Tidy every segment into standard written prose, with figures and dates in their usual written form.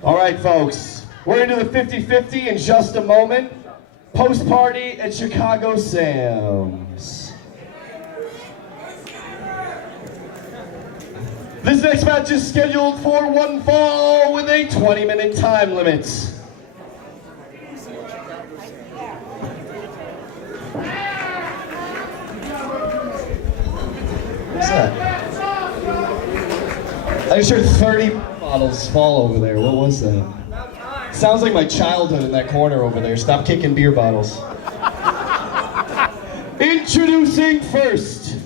All right, folks. We're going to do the 50-50 in just a moment. Post-party at Chicago Sam's. This next match is scheduled for one fall with a 20-minute time limit. What's that? I just heard 30 bottles fall over there. What was that? Sounds like my childhood in that corner over there. Stop kicking beer bottles. Introducing first.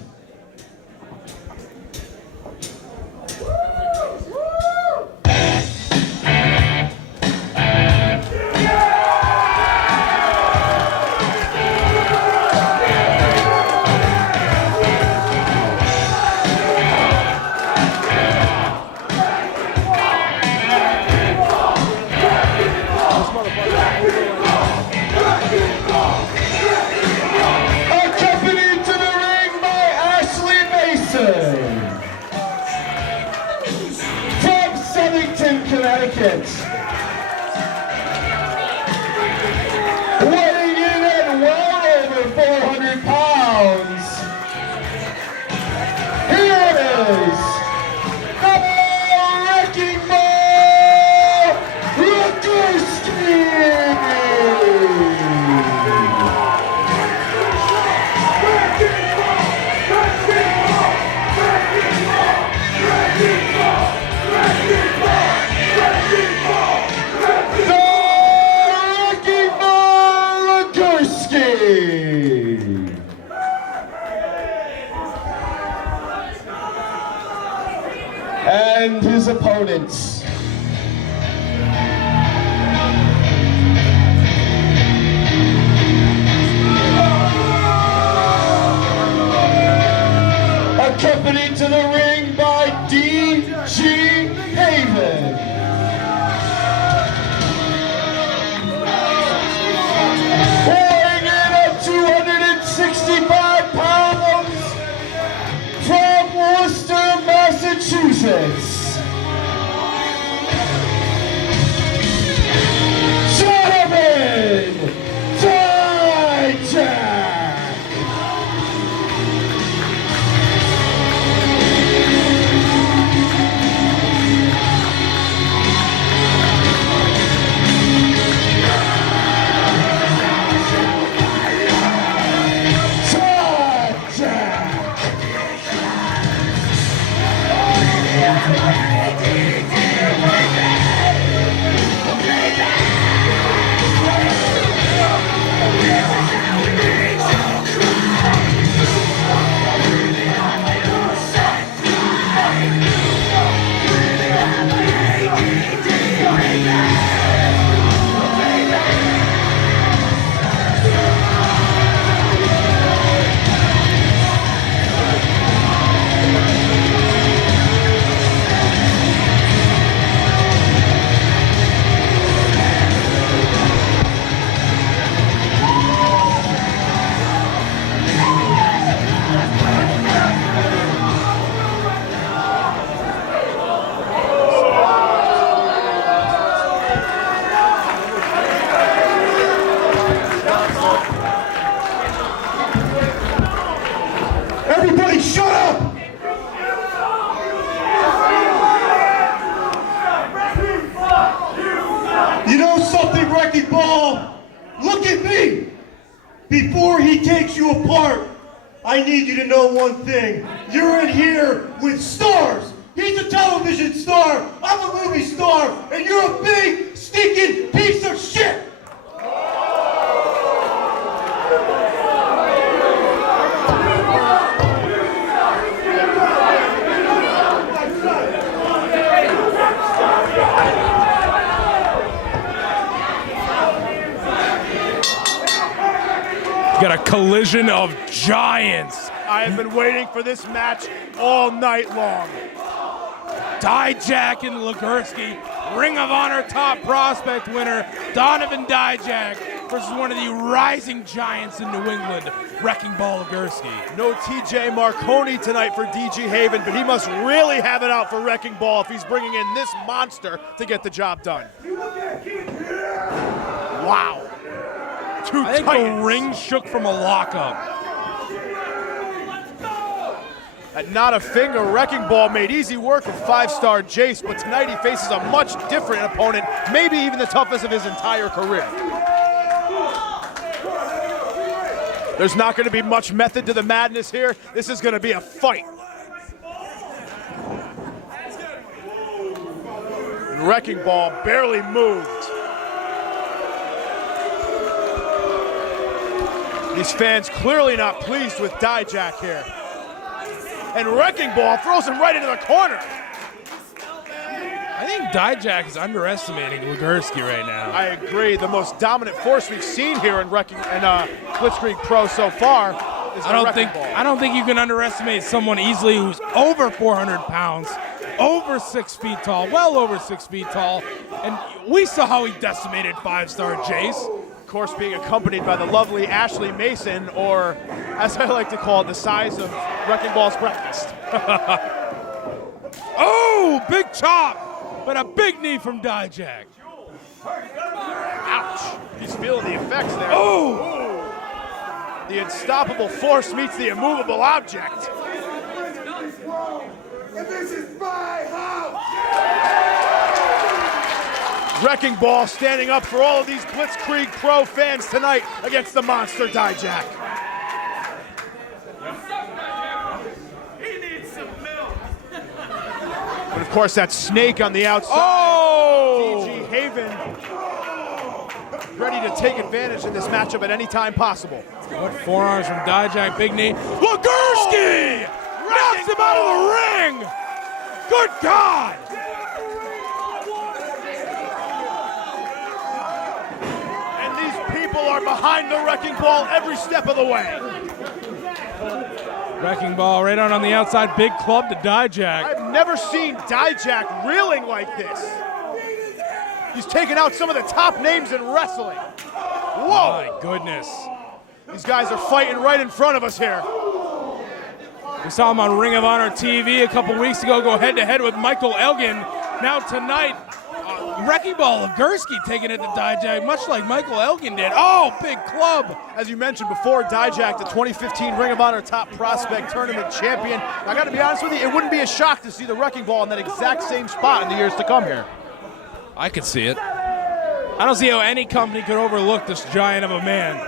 Connecticut. Weighing in at well over 400 pounds. Here it is, the Wrecking Ball, Legursky. And his opponents. Accompanied to the ring by D.G. Haven. Weighing in at 265 pounds from Worcester, Massachusetts. Gentlemen, Dijak. Everybody shut up! You know something, Wrecking Ball? Look at me! Before he takes you apart, I need you to know one thing. You're in here with stars! He's a television star! I'm a movie star! And you're a big, stinking piece of shit! Got a collision of giants. I have been waiting for this match all night long. Dijak and Legursky, Ring of Honor top prospect winner, Donovan Dijak versus one of the rising giants in New England, Wrecking Ball Legursky. No TJ Marconi tonight for DG Haven, but he must really have it out for Wrecking Ball if he's bringing in this monster to get the job done. Wow. I think the ring shook from a lockup. And not a finger, Wrecking Ball made easy work of 5-star Jace, but tonight he faces a much different opponent, maybe even the toughest of his entire career. There's not going to be much method to the madness here. This is going to be a fight. And Wrecking Ball barely moved. These fans clearly not pleased with Dijak here. And Wrecking Ball throws him right into the corner. I think Dijak is underestimating Legursky right now. I agree. The most dominant force we've seen here in Blitzkrieg Pro so far is Wrecking Ball. I don't think you can underestimate someone easily who's over 400 pounds, over 6 feet tall, well over 6 feet tall, and we saw how he decimated 5-star Jace. Of course, being accompanied by the lovely Ashley Mason, or as I like to call it, the size of Wrecking Ball's breakfast. Oh, big chop, but a big knee from Dijak. Ouch. He's feeling the effects there. Oh! The unstoppable force meets the immovable object. And this is my house! Wrecking Ball standing up for all of these Blitzkrieg Pro fans tonight against the monster Dijak. He needs some milk! And of course, that snake on the outside. Oh! DG Haven ready to take advantage in this matchup at any time possible. What forearms from Dijak, big knee. Legursky! Knocks him out of the ring! Good God! And these people are behind the Wrecking Ball every step of the way. Wrecking Ball right on the outside, big club to Dijak. I've never seen Dijak reeling like this. He's taken out some of the top names in wrestling. Whoa! My goodness. These guys are fighting right in front of us here. We saw him on Ring of Honor TV a couple weeks ago go head-to-head with Michael Elgin. Now tonight, Wrecking Ball Legursky taking it to Dijak, much like Michael Elgin did. Oh, big club. As you mentioned before, Dijak, the 2015 Ring of Honor Top Prospect Tournament champion. I got to be honest with you, it wouldn't be a shock to see the Wrecking Ball in that exact same spot in the years to come here. I could see it. I don't see how any company could overlook this giant of a man.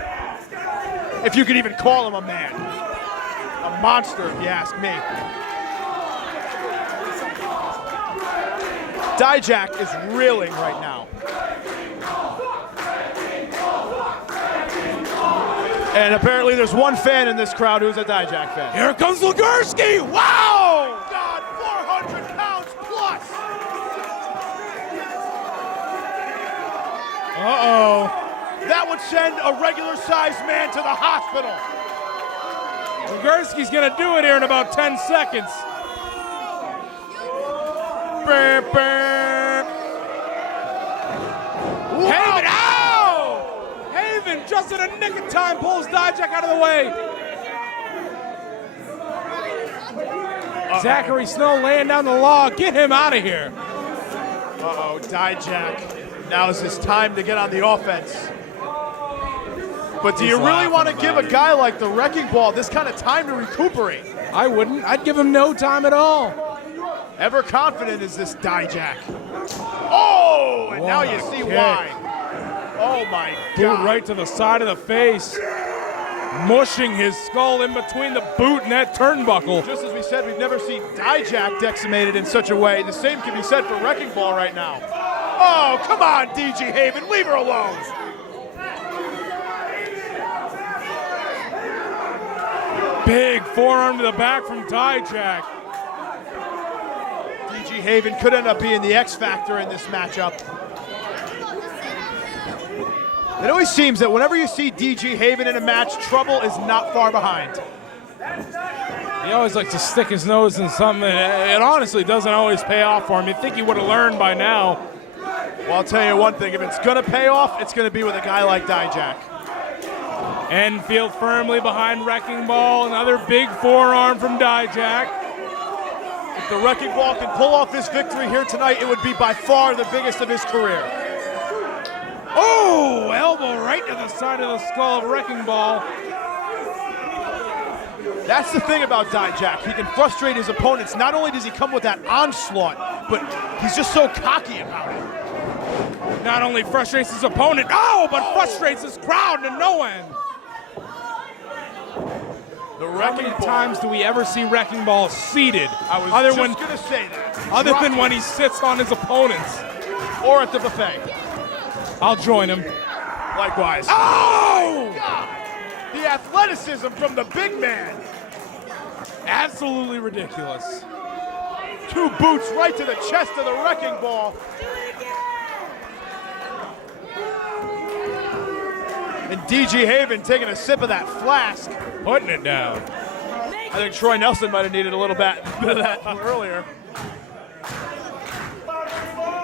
If you could even call him a man. A monster, if you ask me. Dijak is reeling right now. And apparently there's one fan in this crowd who's a Dijak fan. Here comes Legursky! Wow! God, 400 pounds plus! Uh-oh. That would send a regular-sized man to the hospital. Legursky's gonna do it here in about 10 seconds. Burr, burr. Haven, ow! Haven, just in a nick of time, pulls Dijak out of the way. Zachary Snow laying down the law. Get him out of here. Uh-oh, Dijak. Now is his time to get on the offense. But do you really want to give a guy like the Wrecking Ball this kind of time to recuperate? I wouldn't. I'd give him no time at all. Ever confident is this Dijak. Oh, and now you see why. Oh my Boot God. right to the side of the face. Mushing his skull in between the boot and that turnbuckle. Just as we said, we've never seen Dijak decimated in such a way. The same can be said for Wrecking Ball right now. Oh, come on, DG Haven, leave her alone. Big forearm to the back from Dijak. DG Haven could end up being the X factor in this matchup. It always seems that whenever you see DG Haven in a match, trouble is not far behind. He always likes to stick his nose in something. It honestly doesn't always pay off for him. You'd think he would have learned by now. Well, I'll tell you one thing, if it's gonna pay off, it's gonna be with a guy like Dijak. Enfield firmly behind Wrecking Ball, another big forearm from Dijak. If the Wrecking Ball can pull off this victory here tonight, it would be by far the biggest of his career. Oh, elbow right to the side of the skull of Wrecking Ball. That's the thing about Dijak. He can frustrate his opponents. Not only does he come with that onslaught, but he's just so cocky about it. Not only frustrates his opponent, but frustrates his crowd to no end. How many times do we ever see Wrecking Ball seated? I was just going to say that. Other than when he sits on his opponents. Or at the buffet. I'll join him. Likewise. Oh! The athleticism from the big man. Absolutely ridiculous. 2 boots right to the chest of the Wrecking Ball. And DG Haven taking a sip of that flask. Putting it down. I think Troy Nelson might have needed a little bit of that earlier.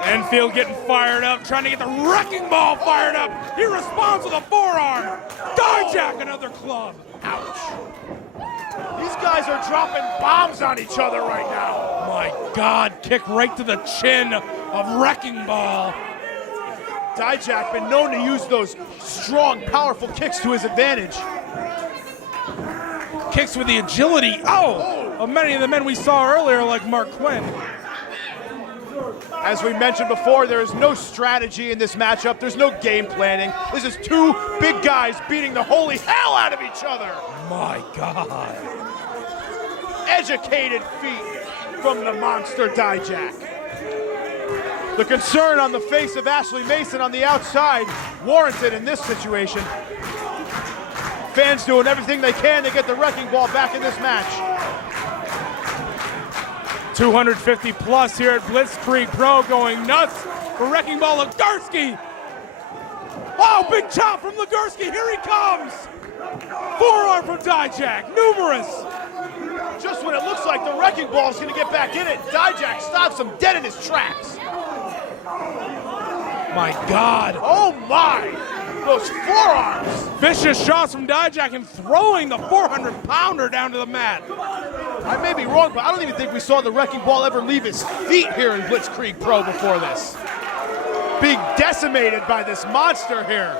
Enfield getting fired up, trying to get the Wrecking Ball fired up. He responds with a forearm. Dijak, another club. Ouch. These guys are dropping bombs on each other right now. My God, kick right to the chin of Wrecking Ball. Dijak been known to use those strong, powerful kicks to his advantage. Kicks with the agility, of many of the men we saw earlier, like Mark Quinn. As we mentioned before, there is no strategy in this matchup. There's no game planning. This is 2 big guys beating the holy hell out of each other. My God. Educated feet from the monster Dijak. The concern on the face of Ashley Mason on the outside, warranted in this situation. Fans doing everything they can to get the Wrecking Ball back in this match. 250 plus here at Blitzkrieg Pro, going nuts for Wrecking Ball. Legursky. Oh, big chop from Legursky. Here he comes. Forearm from Dijak. Numerous. Just when it looks like the Wrecking Ball is going to get back in it, Dijak stops him dead in his tracks. My God. Oh my. Those forearms. Vicious shots from Dijak and throwing the 400-pounder down to the mat. I may be wrong, but I don't even think we saw the Wrecking Ball ever leave his feet here in Blitzkrieg Pro before this. Being decimated by this monster here.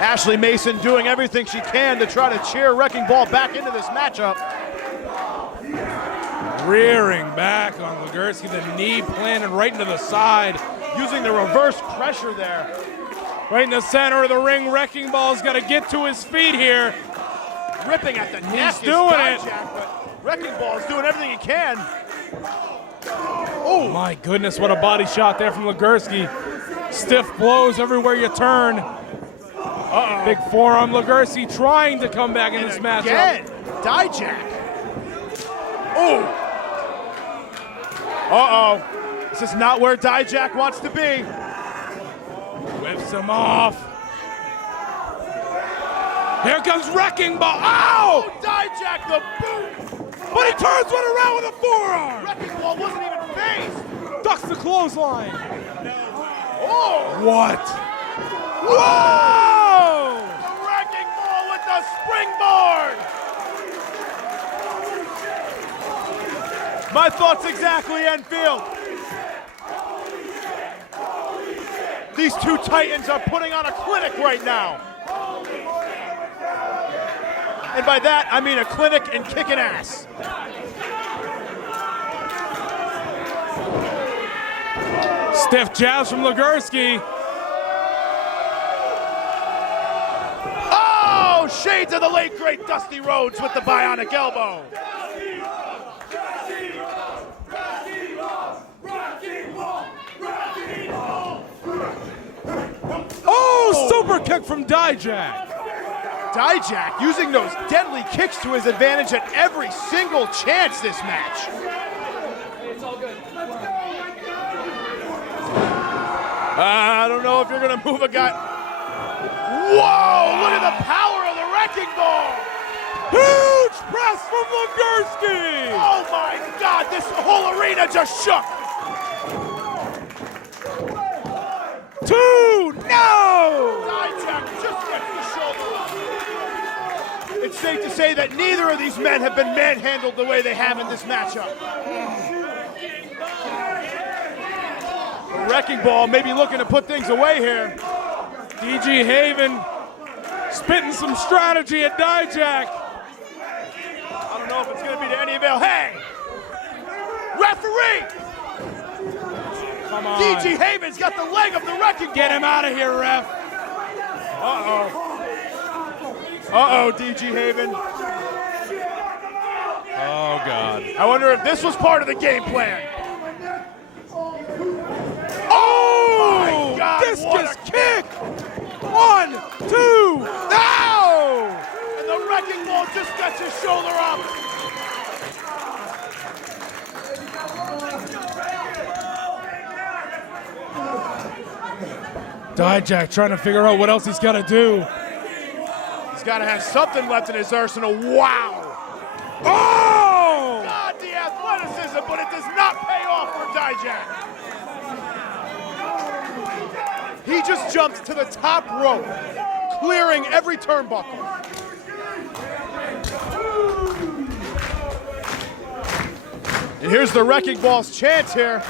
Ashley Mason doing everything she can to try to cheer Wrecking Ball back into this matchup. Rearing back on Legursky, the knee planted right into the side. Using the reverse pressure there. Right in the center of the ring, Wrecking Ball's got to get to his feet here. Ripping at the neck. He's doing it. But Wrecking Ball is doing everything he can. Oh my goodness, what a body shot there from Legursky. Stiff blows everywhere you turn. Big forearm, Legursky trying to come back in this matchup. Again, Dijak. Oh. This is not where Dijak wants to be. Whips him off. Here comes Wrecking Ball. Oh! Dijak the boot. But he turns one around with a forearm. Wrecking Ball wasn't even phased. Ducks the clothesline. Oh! What? Whoa! The Wrecking Ball with the springboard. My thoughts exactly, Enfield. These 2 titans are putting on a clinic right now. And by that, I mean a clinic and kicking ass. Stiff jabs from Legursky. Oh, shades of the late great Dusty Rhodes with the bionic elbow. Oh, super kick from Dijak. Dijak using those deadly kicks to his advantage at every single chance this match. I don't know if you're going to move a guy. Whoa, look at the power of the Wrecking Ball. Huge press from Legursky. Oh my God, this whole arena just shook. 2, no! Dijak just gets the shoulder up. It's safe to say that neither of these men have been manhandled the way they have in this matchup. The Wrecking Ball may be looking to put things away here. DG Haven spitting some strategy at Dijak. I don't know if it's going to be to any avail. Hey! Referee! Come on. DG Haven's got the leg of the Wrecking Ball. Get him out of here, ref. Uh-oh, DG Haven. Oh, God. I wonder if this was part of the game plan. Oh, my God, discus kick. 1, 2. No! And the Wrecking Ball just gets his shoulder up. Dijak trying to figure out what else he's got to do. He's got to have something left in his arsenal. Wow! Oh! God, the athleticism, but it does not pay off for Dijak. He just jumps to the top rope, clearing every turnbuckle. And here's the Wrecking Ball's chance here.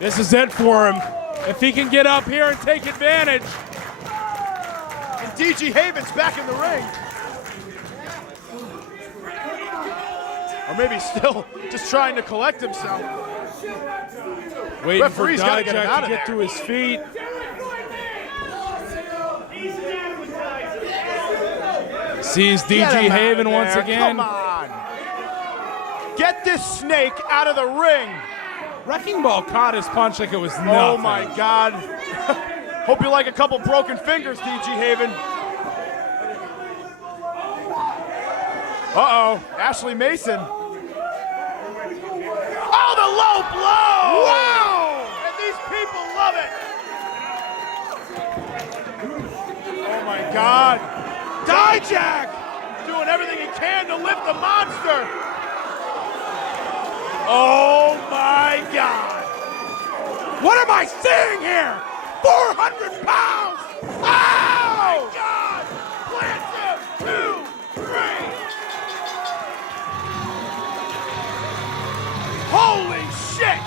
This is it for him. If he can get up here and take advantage. And DG Haven's back in the ring. Or maybe still just trying to collect himself. Waiting Referee's for gotta get him out Dijak to of get there. to his feet. Sees Get DG him out Haven of once there. again. Come on. Get this snake out of the ring. Wrecking Ball caught his punch like it was nothing. Oh my God. Hope you like a couple broken fingers, DG Haven. Uh-oh, Ashley Mason. Oh, the low blow! Wow! And these people love it. Oh my God. Dijak doing everything he can to lift the monster. Oh my God. What am I seeing here? 400 pounds! Oh my God! Plant 2, 3. Holy shit!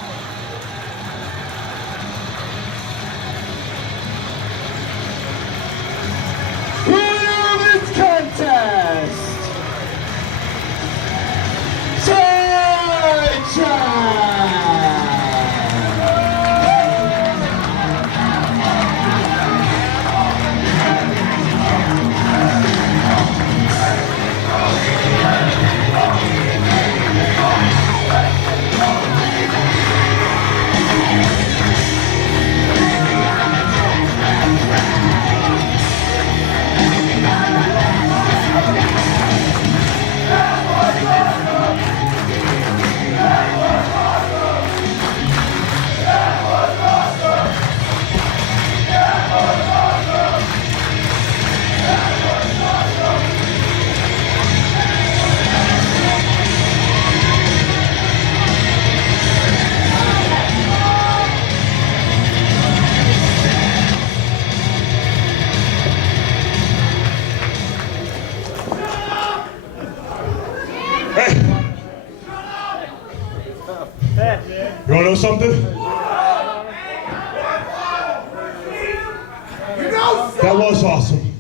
Winner of this contest, You wanna know something? That was awesome.